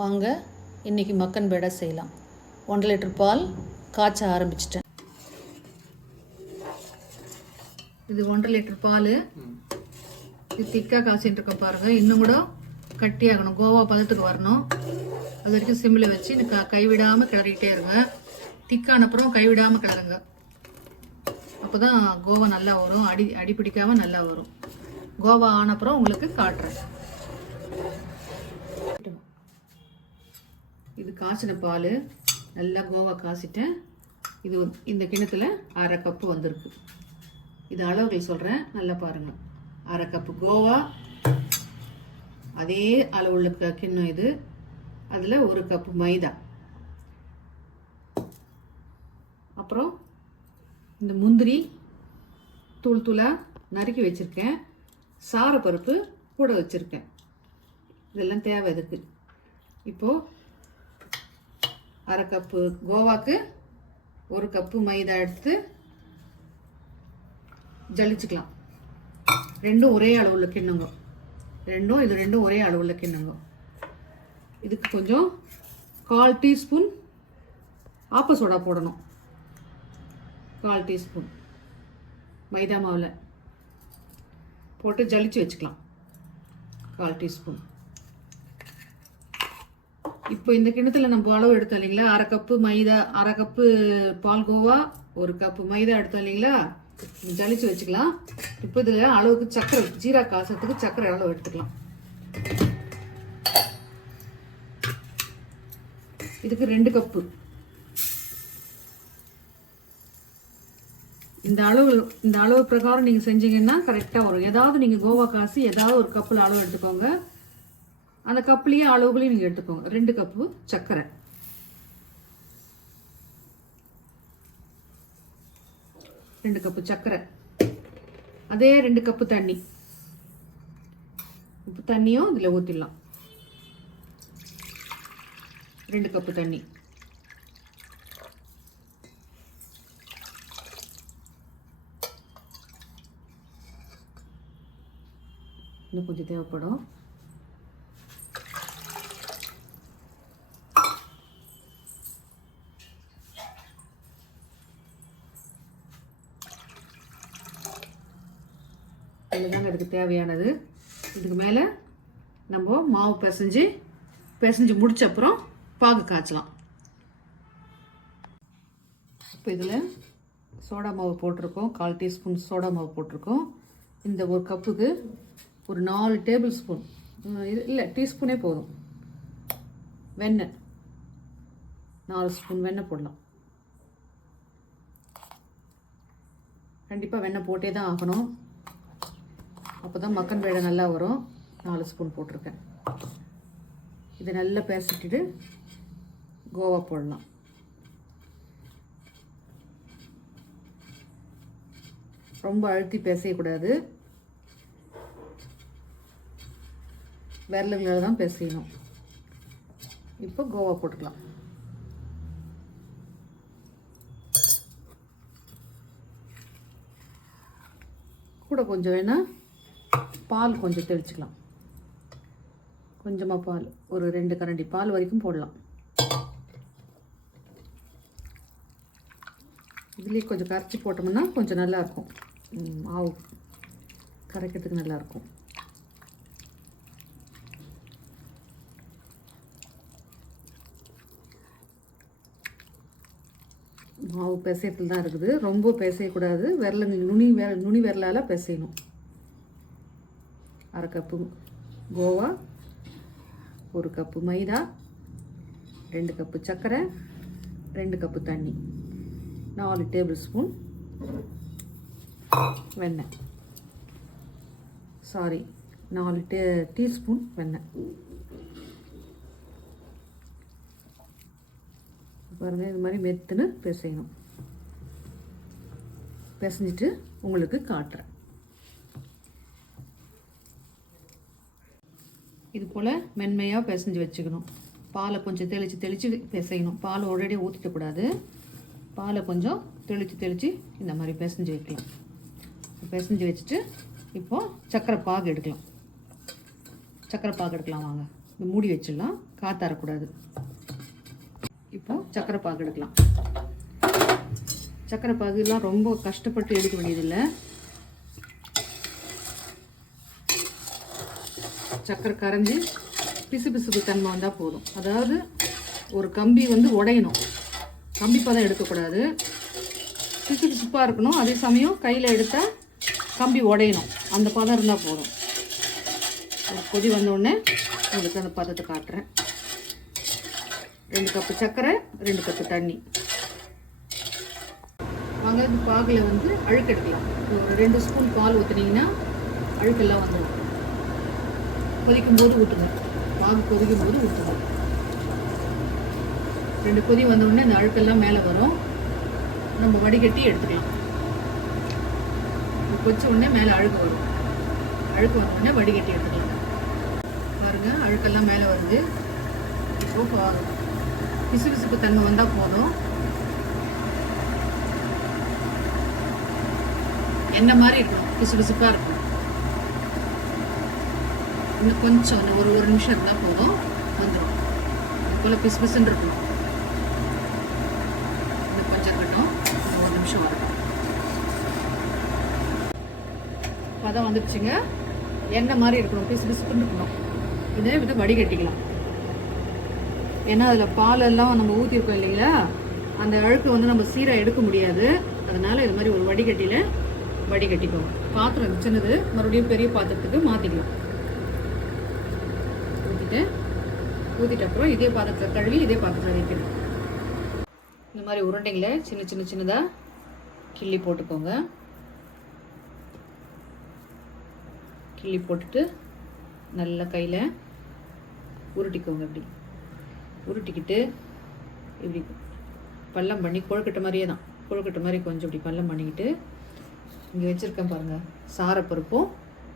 வாங்க இன்றைக்கி மக்கன் பேடா செய்யலாம். 1 லிட்டர் பால் காய்ச்ச ஆரம்பிச்சிட்டேன். இது 1.5 லிட்டர் பால். இது திக்காக காய்ச்சிட்டு இருக்க பாருங்கள். இன்னும் கூட கட்டியாகணும், கோவா பதத்துக்கு வரணும். அது வரைக்கும் சிம்மில் வச்சு கைவிடாமல் கிளறிக்கிட்டே இருங்க. திக்கான அப்புறம் கைவிடாமல் கிளறுங்க. அப்போ தான் கோவா நல்லா வரும், அடி பிடிக்காமல் நல்லா வரும். கோவா ஆன அப்புறம் உங்களுக்கு காட்டுறேன். இது காய்ச்சின பால் நல்லா கோவா காய்ச்சிட்டேன். இது இந்த கிணத்துல 1/2 கப்பு வந்திருக்கு. இது அளவுகள் சொல்கிறேன், நல்லா பாருங்கள். 1/2 கப்பு கோவா, அதே அளவுள்ள கிண்ணம் இது. அதில் 1 கப்பு மைதா, அப்புறம் இந்த முந்திரி தூள் தூளாக நறுக்கி வச்சுருக்கேன். சாரப்பருப்பு கூட வச்சுருக்கேன். இதெல்லாம் தேவை இதுக்கு. இப்போது 1/2 கப்பு கோவாக்கு 1 கப்பு மைதா எடுத்து ஜலிச்சுக்கலாம். ரெண்டும் ஒரே அளவுள்ள கிண்ணுங்க. இது ரெண்டும் ஒரே அளவுள்ள கிண்ணுங்க. இதுக்கு கொஞ்சம் 1/4 டீஸ்பூன் ஆப்ப சோடா போடணும். 1/4 டீஸ்பூன் மைதா மாவில் போட்டு ஜலிச்சு வச்சுக்கலாம். 1/4 டீஸ்பூன். இப்போ இந்த கிணத்துல நம்ம அளவு எடுத்தோம் இல்லைங்களா, 1/2 கப்பு மைதா, 1/2 கப்பு பால் கோவா, 1 கப்பு மைதா எடுத்தோம் இல்லைங்களா, ஜலிச்சு வச்சுக்கலாம். இப்போ இதில் அளவுக்கு சர்க்கரை, ஜீரா காசத்துக்கு சர்க்கரை அளவு எடுத்துக்கலாம். இதுக்கு 2 கப்பு. இந்த அளவு பிரகாரம் நீங்கள் செஞ்சீங்கன்னா கரெக்டாக வரும். ஏதாவது நீங்கள் கோவா காசு ஏதாவது ஒரு கப்பில் அளவு எடுத்துக்கோங்க. அந்த கப்புலேயே அளவுகளையும் நீங்கள் எடுத்துக்கோங்க. 2 கப்பு சர்க்கரை, 2 கப்பு சர்க்கரை, அதே 2 கப்பு தண்ணி. இப்போ தண்ணியும் இதில் ஊற்றிடலாம். 2 கப்பு தண்ணி. இன்னும் கொஞ்சம் தேவைப்படும். இதுதாங்க இதுக்கு தேவையானது. இதுக்கு மேலே நம்ம மாவு பிசைஞ்சு முடிச்ச அப்புறம் பாகு காய்ச்சலாம். இப்போ இதில் சோடா மாவு போட்டிருக்கோம். 1/4 டீஸ்பூன் சோடா மாவு போட்டிருக்கோம். இந்த 1 கப்புக்கு ஒரு 4 டேபிள் ஸ்பூன், இல்லை டீஸ்பூனே போதும், வெண்ணெய் 4 ஸ்பூன் வெண்ணெய் போடலாம். கண்டிப்பாக வெண்ணெய் போட்டே தான் ஆகணும், அப்போ தான் மக்கன் பேடா நல்லா வரும். 4 ஸ்பூன் போட்டிருக்கேன். இதை நல்லா பேசிட்டு கோவா போடலாம். ரொம்ப அழுத்தி பேசக்கூடாது, விரலுங்களால் தான் பேசணும். இப்போ கோவா போட்டுக்கலாம். கூட கொஞ்சம் வேணால் பால் கொஞ்சம் தெளிச்சுக்கலாம். கொஞ்சமாக பால், ஒரு 2 கரண்டி பால் வரைக்கும் போடலாம். இதுலேயே கொஞ்சம் கரைச்சி போட்டோம்னா கொஞ்சம் நல்லாயிருக்கும். மாவு கரைக்கிறதுக்கு நல்லாயிருக்கும். மாவு பிசையத்தில் தான் இருக்குது, ரொம்ப பிசையக்கூடாது. நுனி விரலால் பிசையணும். 1/2 கப்பு கோவா, 1 கப்பு மைதா, 2 கப்பு சர்க்கரை, 2 கப்பு தண்ணி, 4 டேபிள் ஸ்பூன் வெண்ணெய், 4 டீஸ்பூன் வெண்ணெய். பாருங்க, இது மாதிரி மெத்துன்னு பிசையணும். பிசைஞ்சிட்டு உங்களுக்கு காட்டுறேன். இது போல் மென்மையாக பிசைஞ்சு வச்சுக்கணும். பாலை கொஞ்சம் தெளித்து பிசையணும். பால் ஆல்ரெடி ஊற்றிடக்கூடாது. பாலை கொஞ்சம் தெளித்து இந்த மாதிரி பிசைஞ்சு வைக்கலாம். பிசைஞ்சு வச்சுட்டு இப்போது சர்க்கரை பாகு எடுக்கலாம். வாங்க. மூடி வச்சிடலாம், காத்தாரக்கூடாது. இப்போது சர்க்கரை பாகு எடுக்கலாம். சர்க்கரை பாகுலாம் ரொம்ப கஷ்டப்பட்டு எடுக்க வேண்டியதில்லை. சர்க்கரை கரைஞ்சி பிசு பிசுப்பு தன்மை வந்தால் போதும். அதாவது ஒரு கம்பி வந்து உடையணும், கம்பி பதம் எடுக்கக்கூடாது, பிசு பிசுப்பாக இருக்கணும். அதே சமயம் கையில் எடுத்தால் கம்பி உடையணும், அந்த பதம் இருந்தால் போதும். ஒரு கொதி வந்தோடனே உங்களுக்கு அந்த பதத்தை காட்டுறேன். 2 கப்பு சர்க்கரை, 2 கப்பு தண்ணி. வாங்க இந்த பாகில் வந்து அழுக்கு எடுக்கலாம். ஒரு 2 ஸ்பூன் பால் ஊற்றுனீங்கன்னா அழுக்கெல்லாம் வந்துடும். கொதிக்கும் போது ஊற்றுங்க, பாகு கொதிக்கும் போது ஊற்றுங்க. 2 கொதி வந்தோடனே இந்த அழுக்கெல்லாம் மேலே வரும், நம்ம வடிகட்டி எடுத்துக்கலாம். கொதிச்ச உடனே மேலே அழுக்கு வரும், அழுக்கு வந்தோடனே வடிகட்டி எடுத்துக்கலாம். பாருங்கள் அழுக்கெல்லாம் மேலே வருது. இப்போ பிசு பிசுப்பு தன்மை வந்தால் போதும். என்ன மாதிரி இருக்கணும், பிசு பிசுப்பாக இருக்கும். இன்னும் கொஞ்சம் ஒரு நிமிஷம் இருந்தால் போதும், வந்துடும். இது போல் பிசு பிசுன்னு இருக்கணும். இன்னும் கொஞ்சம் இருக்கட்டும், 1 நிமிஷம் வரட்டும். பதம் வந்துடுச்சுங்க. எண்ணெய் மாதிரி இருக்கணும், பிசு பிசுப்புன்னு இருக்கணும். இதை விட்டு வடிகட்டிக்கலாம். ஏன்னா அதில் பாலெல்லாம் நம்ம ஊற்றிருக்கோம் இல்லைங்களா, அந்த அழுக்கு வந்து நம்ம சீராக எடுக்க முடியாது. அதனால் இது மாதிரி ஒரு வடிகட்டியில் வடிகட்டிக்கோங்க. பாத்திரம் சின்னது, மறுபடியும் பெரிய பாத்திரத்துக்கு மாற்றிக்கலாம். ஊற்றிட்டு அப்புறம் இதே பாத்திரத்தில் கழுவி இதே பாத்திரத்தில் வைக்கணும். இந்த மாதிரி உருண்டைங்களை சின்னதாக கிள்ளி போட்டுக்கோங்க. கிள்ளி போட்டுட்டு நல்லா கையில் உருட்டிக்கோங்க. இப்படி உருட்டிக்கிட்டு இப்படி பள்ளம் பண்ணி கொழுக்கட்டை மாதிரியே தான், கொழுக்கட்டை மாதிரி கொஞ்சம் இப்படி பள்ளம் பண்ணிக்கிட்டு இங்கே வச்சுருக்கேன் பாருங்கள். சாரப்பருப்பும்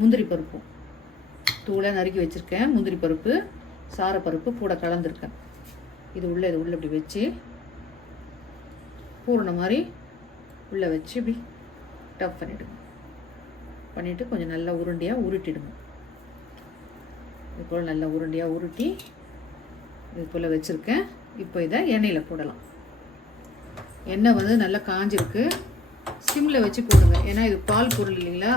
முந்திரி பருப்பும் தூளை நறுக்கி வச்சுருக்கேன். முந்திரி பருப்பு சாரப்பருப்பு கூட கலந்துருக்கேன். இது உள்ளே இப்படி வச்சு பூரண மாதிரி உள்ளே வச்சு இப்படி டஃப் பண்ணிவிட்டு கொஞ்சம் நல்லா உருண்டையாக உருட்டிடுங்க. இது போல் நல்லா உருண்டையாக உருட்டி இது போல் வச்சுருக்கேன். இப்போ இதை எண்ணெயில் போடலாம். எண்ணெய் வந்து நல்லா காஞ்சிருக்கு, சிம்மில் வச்சு போடுங்க. ஏன்னா இது பால் பொருள் இல்லைங்களா,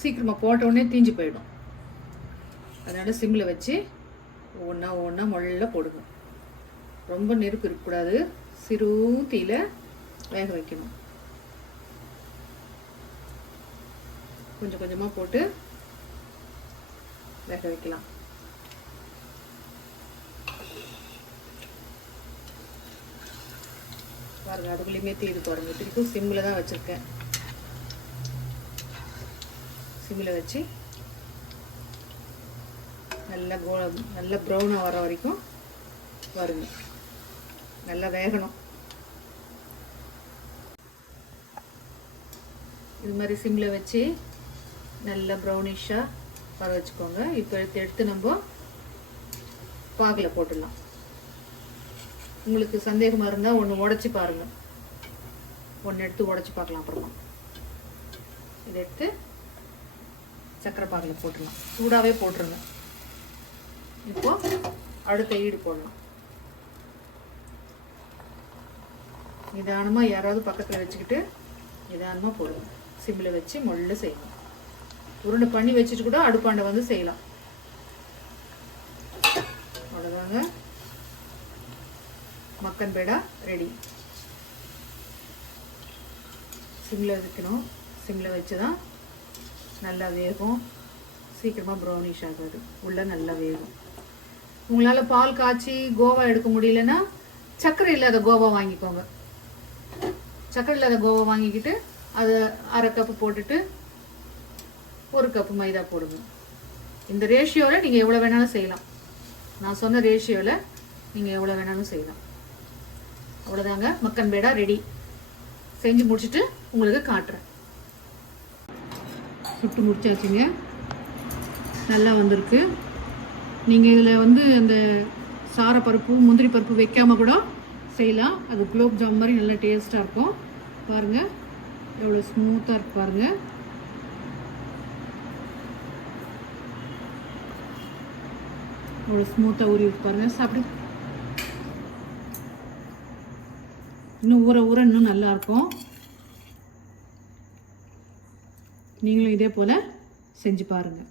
சீக்கிரமாக போட்ட உடனே தீஞ்சு போயிடும். அதனால் சிம்மில் வச்சு ஒவ்வொன்றா முள்ள போடுங்க. ரொம்ப நெருப்பு இருக்கக்கூடாது, சிறு தீயில வேக வைக்கணும். கொஞ்சம் கொஞ்சமாக போட்டு வேக வைக்கலாம். பாருங்க அதுக்குள்ளேயுமே தீது பாருங்க. திருப்பி சிம்மில் தான் வச்சுருக்கேன். சிம்மில் வச்சு நல்லா ப்ரௌனாக வர வரைக்கும் வருங்க. நல்லா வேகணும். இது மாதிரி சிம்மில் வச்சு நல்லா ப்ரௌனிஷாக வர வச்சுக்கோங்க. இப்போ எடுத்து நம்ம பாகில் போட்டுடலாம். உங்களுக்கு சந்தேகமாக இருந்தால் ஒன்று உடச்சி பாருங்கள், ஒன்று எடுத்து உடச்சி பார்க்கலாம். அப்புறமா இதை எடுத்து சக்கரை பாகில் போட்டுடலாம். சூடாகவே போட்டுருங்க. இப்போது அடுத்த ஈடு போடலாம். நிதானமாக யாராவது பக்கத்தில் வச்சுக்கிட்டு நிதானமாக போடுங்க. சிம்மில் வச்சு மொள்ள செய்யணும். உருண்டை பண்ணி வச்சுட்டு கூட அடுப்பாண்டை வந்து செய்யலாம். அவ்வளோதாங்க, மக்கன் பேடா ரெடி. சிம்மில் வைக்கணும். சிம்மில் வச்சு தான் நல்லா வேகும். சீக்கிரமாக ப்ரௌனிஷ் ஆகாது, உள்ளே நல்லா வேகும். உங்களால் பால் காய்ச்சி கோவா எடுக்க முடியலன்னா சர்க்கரை இல்லாத கோவா வாங்கிக்கோங்க. சர்க்கரை இல்லாத கோவா வாங்கிக்கிட்டு அதை 1/2 கப்பு போட்டுட்டு 1 கப்பு மைதா போடுங்க. இந்த ரேஷியோவில் நீங்கள் எவ்வளோ வேணாலும் செய்யலாம். நான் சொன்ன ரேஷியோவில் நீங்கள் எவ்வளோ வேணாலும் செய்யலாம். அவ்வளோதாங்க, மக்கன் பேடா ரெடி. செஞ்சு முடிச்சுட்டு உங்களுக்கு காட்டுறேன். சுட்டு முடிச்சாச்சுங்க, நல்லா வந்திருக்கு. நீங்கள் இதில் வந்து அந்த சாரப்பருப்பு முந்திரி பருப்பு வைக்காமல் கூட செய்யலாம். அது குலோப் ஜாம் மாதிரி நல்லா டேஸ்ட்டாக இருக்கும். பாருங்கள் எவ்வளோ ஸ்மூத்தாக இருக்கு பாருங்கள். அவ்வளோ ஸ்மூத்தாக ஊறி இருக்கு பாருங்கள். சாப்பிடு. இன்னும் ஊற ஊற இன்னும் நல்லாயிருக்கும். நீங்களும் இதே போல் செஞ்சு பாருங்கள்.